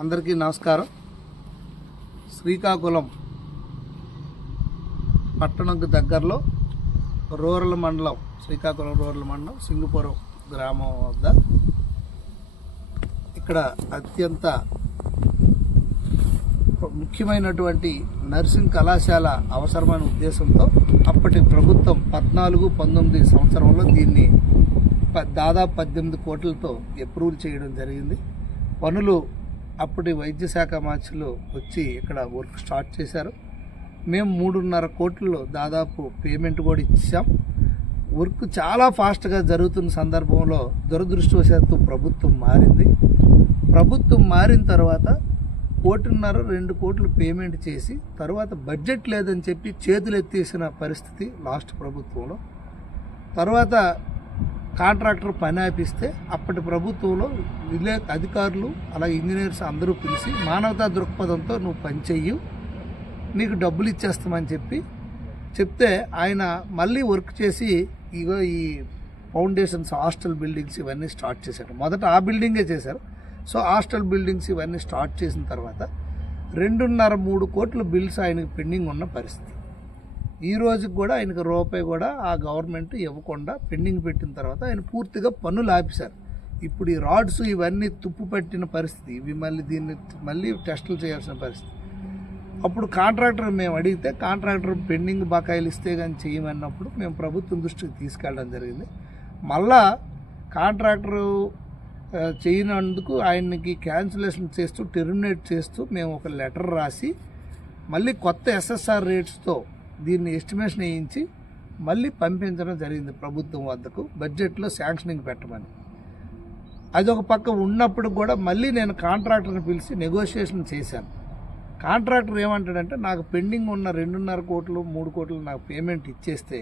అందరికీ నమస్కారం. శ్రీకాకుళం పట్టణంకు దగ్గరలో రూరల్ మండలం, శ్రీకాకుళం రూరల్ మండలం సింగుపురం గ్రామం వద్ద ఇక్కడ అత్యంత ముఖ్యమైనటువంటి నర్సింగ్ కళాశాల అవసరమైన ఉద్దేశంతో అప్పటి ప్రభుత్వం 14-19 సంవత్సరంలో దీన్ని దాదాపు 18 కోట్లతో అప్రూవల్ చేయడం జరిగింది. పనులు అప్పటి వైద్య శాఖ మంత్రులు వచ్చి ఇక్కడ వర్క్ స్టార్ట్ చేశారు. మేము 3.5 కోట్లు దాదాపు పేమెంట్ కూడా ఇచ్చాం. వర్క్ చాలా ఫాస్ట్గా జరుగుతున్న సందర్భంలో దురదృష్టవశాత్తు ప్రభుత్వం మారింది. ప్రభుత్వం మారిన తర్వాత 1.5-2 కోట్లు పేమెంట్ చేసి తర్వాత బడ్జెట్ లేదని చెప్పి చేతులు ఎత్తేసిన పరిస్థితి లాస్ట్ ప్రభుత్వంలో. తర్వాత కాంట్రాక్టర్ పని ఆపిస్తే అప్పటి ప్రభుత్వంలో అధికారులు అలాగే ఇంజనీర్స్ అందరూ పిలిచి మానవతా దృక్పథంతో నువ్వు పని చెయ్యు, నీకు డబ్బులు ఇచ్చేస్తామని చెప్తే ఆయన మళ్ళీ వర్క్ చేసి ఇగో ఈ ఫౌండేషన్స్, హాస్టల్ బిల్డింగ్స్ ఇవన్నీ స్టార్ట్ చేశారు. మొదట ఆ బిల్డింగే చేశారు. సో హాస్టల్ బిల్డింగ్స్ ఇవన్నీ స్టార్ట్ చేసిన తర్వాత 2.5-3 కోట్ల బిల్స్ ఆయనకు పెండింగ్ ఉన్న పరిస్థితి. ఈ రోజుకి కూడా ఆయనకు రూపాయి కూడా ఆ గవర్నమెంట్ ఇవ్వకుండా పెండింగ్ పెట్టిన తర్వాత ఆయన పూర్తిగా పనులు ఆపేశారు. ఇప్పుడు ఈ రాడ్స్ ఇవన్నీ తుప్పు పట్టిన పరిస్థితి, ఇవి మళ్ళీ టెస్టులు చేయాల్సిన పరిస్థితి. అప్పుడు కాంట్రాక్టర్ మేము అడిగితే కాంట్రాక్టర్ పెండింగ్ బకాయిలు ఇస్తే కానీ చేయమన్నప్పుడు మేము ప్రభుత్వం దృష్టికి తీసుకెళ్ళడం జరిగింది. మళ్ళా కాంట్రాక్టరు చేయనందుకు ఆయనకి క్యాన్సిలేషన్ చేస్తూ టెర్మినేట్ చేస్తూ మేము ఒక లెటర్ రాసి మళ్ళీ కొత్త ఎస్ఎస్ఆర్ రేట్స్తో దీన్ని ఎస్టిమేషన్ వేయించి మళ్ళీ పంపించడం జరిగింది ప్రభుత్వం వద్దకు, బడ్జెట్లో శాంక్షనింగ్ పెట్టమని. అది ఒక పక్క ఉన్నప్పుడు కూడా మళ్ళీ నేను కాంట్రాక్టర్ని పిలిచి నెగోషియేషన్ చేశాను. కాంట్రాక్టర్ ఏమంటాడంటే నాకు పెండింగ్ ఉన్న 2.5 కోట్లు 3 కోట్లు నాకు పేమెంట్ ఇచ్చేస్తే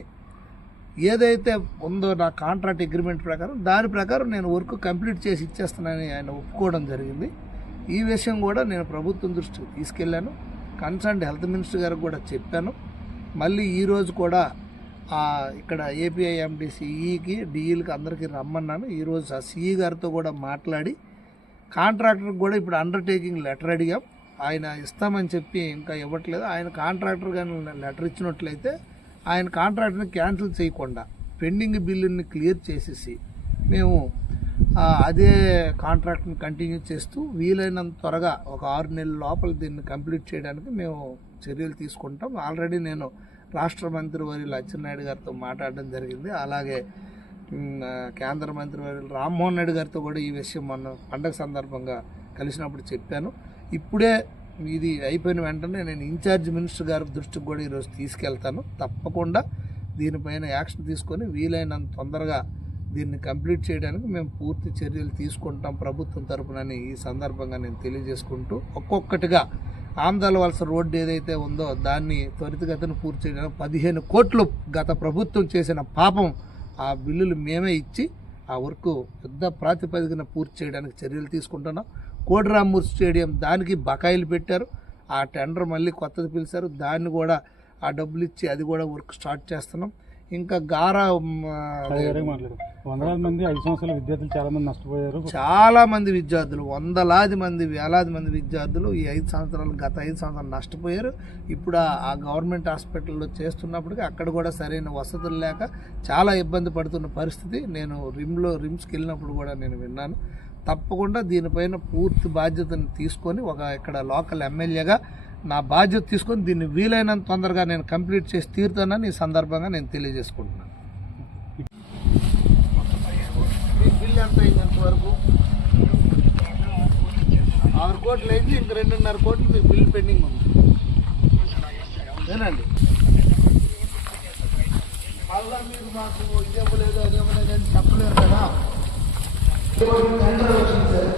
ఏదైతే ఉందో నా కాంట్రాక్ట్ అగ్రిమెంట్ ప్రకారం దాని ప్రకారం నేను వర్క్ కంప్లీట్ చేసి ఇచ్చేస్తానని ఆయన ఒప్పుకోవడం జరిగింది. ఈ విషయం కూడా నేను ప్రభుత్వం దృష్టికి తీసుకెళ్ళాను. కన్సర్న్డ్ హెల్త్ మినిస్టర్ గారికి కూడా చెప్పాను. మళ్ళీ ఈరోజు కూడా ఇక్కడ ఏపీఐఎండి సిఈకి డిఈలకి అందరికీ రమ్మన్నాను. ఈరోజు ఆ సిఈ గారితో కూడా మాట్లాడి కాంట్రాక్టర్కి కూడా ఇప్పుడు అండర్టేకింగ్ లెటర్ అడిగాం. ఆయన ఇస్తామని చెప్పి ఇంకా ఇవ్వట్లేదు. ఆయన కాంట్రాక్టర్ కానీ లెటర్ ఇచ్చినట్లయితే ఆయన కాంట్రాక్టర్ని క్యాన్సిల్ చేయకుండా పెండింగ్ బిల్లుని క్లియర్ చేసేసి మేము అదే కాంట్రాక్ట్ని కంటిన్యూ చేస్తూ వీలైనంత త్వరగా ఒక 6 నెలల లోపల దీన్ని కంప్లీట్ చేయడానికి మేము చర్యలు తీసుకుంటాం. ఆల్రెడీ నేను రాష్ట్ర మంత్రివర్యులు అచ్చెన్నాయుడు గారితో మాట్లాడడం జరిగింది. అలాగే కేంద్ర మంత్రివర్యులు రామ్మోహన్ రెడ్డి గారితో కూడా ఈ విషయం మొన్న పండగ సందర్భంగా కలిసినప్పుడు చెప్పాను. ఇప్పుడే ఇది అయిపోయిన వెంటనే నేను ఇన్ఛార్జ్ మినిస్టర్ గారి దృష్టికి కూడా ఈరోజు తీసుకెళ్తాను. తప్పకుండా దీనిపైన యాక్షన్ తీసుకొని వీలైనంత తొందరగా దీన్ని కంప్లీట్ చేయడానికి మేము పూర్తి చర్యలు తీసుకుంటాం ప్రభుత్వం తరపునని ఈ సందర్భంగా నేను తెలియజేసుకుంటూ ఒక్కొక్కటిగా ఆమ్దాల వలస రోడ్డు ఏదైతే ఉందో దాన్ని త్వరితగతిన పూర్తి చేయడానికి 15 కోట్లు గత ప్రభుత్వం చేసిన పాపం ఆ బిల్లులు మేమే ఇచ్చి ఆ వర్క్ పెద్ద ప్రాతిపదికన పూర్తి చేయడానికి చర్యలు తీసుకుంటున్నాం. కోడిరామ్మూర్ స్టేడియం దానికి బకాయిలు పెట్టారు. ఆ టెండర్ మళ్ళీ కొత్తది పిలిచారు. దాన్ని కూడా ఆ డబ్బులు ఇచ్చి అది కూడా వర్క్ స్టార్ట్ చేస్తున్నాం. ఇంకా వందలాది మంది 5 సంవత్సరాల విద్యార్థులు చాలా మంది నష్టపోయారు. చాలా మంది విద్యార్థులు, వందలాది మంది, వేలాది మంది విద్యార్థులు ఈ 5 సంవత్సరాలు గత 5 సంవత్సరాలు నష్టపోయారు. ఇప్పుడు ఆ గవర్నమెంట్ హాస్పిటల్లో చేస్తున్నప్పటికీ అక్కడ కూడా సరైన వసతులు లేక చాలా ఇబ్బంది పడుతున్న పరిస్థితి నేను రిమ్స్కి వెళ్ళినప్పుడు కూడా నేను విన్నాను. తప్పకుండా దీనిపైన పూర్తి బాధ్యతను తీసుకొని ఇక్కడ లోకల్ ఎమ్మెల్యేగా నా బాధ్యత తీసుకొని దీన్ని వీలైనంత తొందరగా నేను కంప్లీట్ చేసి తీరుతానని ఈ సందర్భంగా నేను తెలియజేసుకుంటున్నాను. ఈ బిల్ ఎంత అయిందంత వరకు 6 కోట్లు అయింది. ఇంక 2.5 కోట్లు మీకు బిల్ పెండింగ్ ఉంది. ఏనండి మళ్ళా మీరు మాకు ఇదేమలేదు అదేమలేదు అని చెప్పలేరు కదా. టెండర్ వచ్చింది సార్.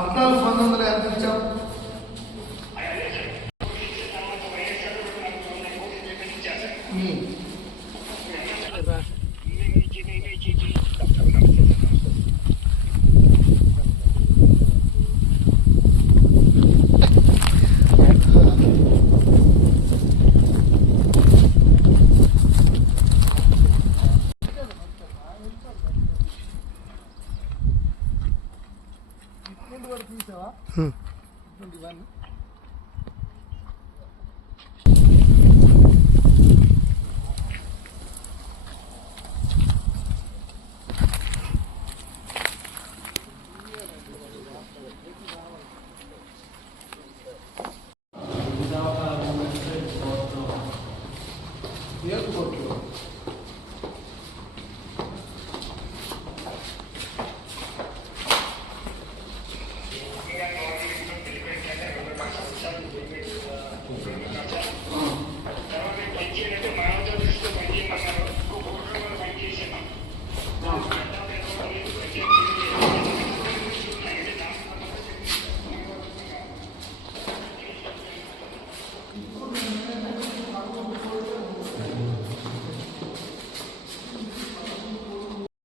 అప్రాలు 1900 ఎంత ఇచ్చాం? కూడా తీసావా హ్మ్. ఇవన్నీ